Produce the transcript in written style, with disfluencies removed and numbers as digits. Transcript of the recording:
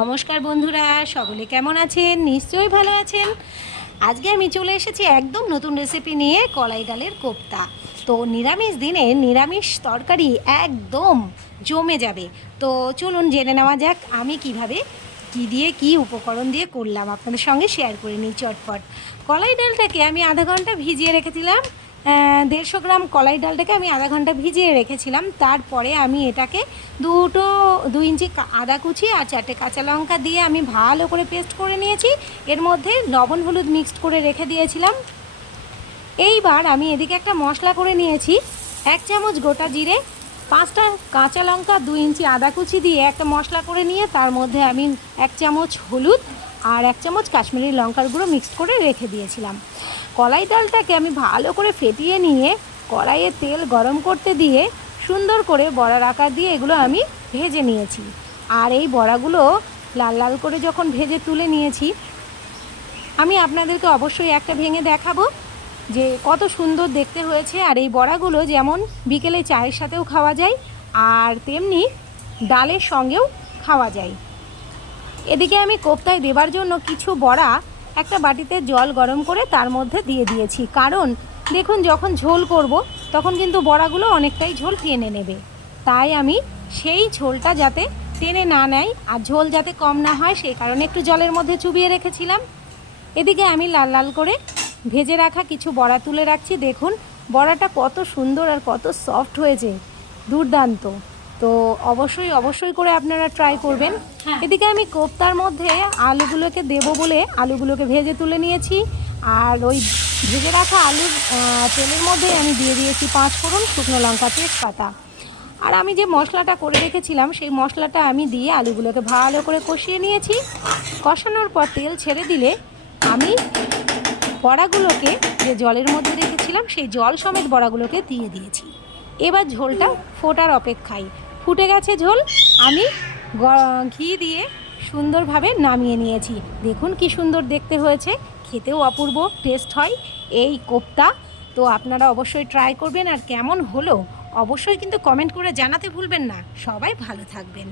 নমস্কার বন্ধুরা, সকলে কেমন আছেন? নিশ্চয়ই ভালো আছেন। আজকে আমি চলে এসেছি একদম নতুন রেসিপি নিয়ে, কলাই ডালের কোপ্তা। তো নিরামিষ দিনে নিরামিষ তরকারি একদম জমে যাবে। তো চলুন জেনে নেওয়া যাক আমি কিভাবে কী দিয়ে কী উপকরণ দিয়ে করলাম, আপনাদের সঙ্গে শেয়ার করে নিই চটপট। কলাই ডালটাকে আমি আধা ঘন্টা ভিজিয়ে রেখেছিলাম। 150 গ্রাম কলাই ডালটাকে আমি আধা ঘন্টা ভিজিয়ে রেখেছিলাম। তারপরে আমি এটাকে 2 ইঞ্চি আদা কুচি আর 4টে কাঁচা লঙ্কা দিয়ে আমি ভালো করে পেস্ট করে নিয়েছি। এর মধ্যে লবণ হলুদ মিক্সড করে রেখে দিয়েছিলাম। এইবার আমি এদিকে একটা মশলা করে নিয়েছি। 1 চামচ গোটা জিরে, 5টা কাঁচা লঙ্কা, 2 ইঞ্চি আদা কুচি দিয়ে একটা মশলা করে নিয়ে তার মধ্যে আমি 1 চামচ হলুদ আর 1 চামচ কাশ্মীরি লঙ্কার গুঁড়ো মিক্সড করে রেখে দিয়েছিলাম। কলাই ডালটাকে আমি ভালো করে ফেটিয়ে নিয়ে কড়াইয়ে তেল গরম করতে দিয়ে সুন্দর করে বড়ার আকার দিয়ে এগুলো আমি ভেজে নিয়েছি। আর এই বড়াগুলো লাল লাল করে যখন ভেজে তুলে নিয়েছি, আমি আপনাদেরকে অবশ্যই একটা ভেঙে দেখাবো যে কত সুন্দর দেখতে হয়েছে। আর এই বড়াগুলো যেমন বিকেলে চায়ের সাথেও খাওয়া যায় আর তেমনি ডালের সঙ্গেও খাওয়া যায়। এদিকে আমি কোপ্তায় দেবার জন্য কিছু বড়া একটা বাটিতে জল গরম করে তার মধ্যে দিয়ে দিয়েছি, কারণ দেখুন যখন ঝোল করব তখন কিন্তু বড়াগুলো অনেকটাই ঝোল টেনে নেবে। তাই আমি সেই ঝোলটা যাতে টেনে না নেয় আর ঝোল যাতে কম না হয় সেই কারণে একটু জলের মধ্যে চুবিয়ে রেখেছিলাম। এদিকে আমি লাল লাল করে ভেজে রাখা কিছু বড়া তুলে রাখছি। দেখুন বড়াটা কত সুন্দর আর কত সফট হয়েছে, দুর্দান্ত। তো অবশ্যই করে আপনারা ট্রাই করবেন। এদিকে আমি কোপ্তার মধ্যে আলুগুলোকে দেবো বলে আলুগুলোকে ভেজে তুলে নিয়েছি। আর ওই ভেজে রাখা আলুর তেলের মধ্যে আমি দিয়ে দিয়েছি 5 ফোড়ন, শুকনো লঙ্কা, তেজপাতা। আর আমি যে মশলাটা করে রেখেছিলাম সেই মশলাটা আমি দিয়ে আলুগুলোকে ভালো করে কষিয়ে নিয়েছি। কষানোর পর তেল ছেড়ে দিলে আমি বড়াগুলোকে যে জলের মধ্যে রেখেছিলাম সেই জল সমেত বড়াগুলোকে দিয়ে দিয়েছি। এবার ঝোলটা ফোটার অপেক্ষায়। ফুটে গেছে ঝোল, আমি ঘি দিয়ে সুন্দরভাবে নামিয়ে নিয়েছি। দেখুন কি সুন্দর দেখতে হয়েছে, খেতেও অপূর্ব টেস্ট হয় এই কোপ্তা। তো আপনারা অবশ্যই ট্রাই করবেন, আর কেমন হলো অবশ্যই কিন্তু কমেন্ট করে জানাতে ভুলবেন না। সবাই ভালো থাকবেন।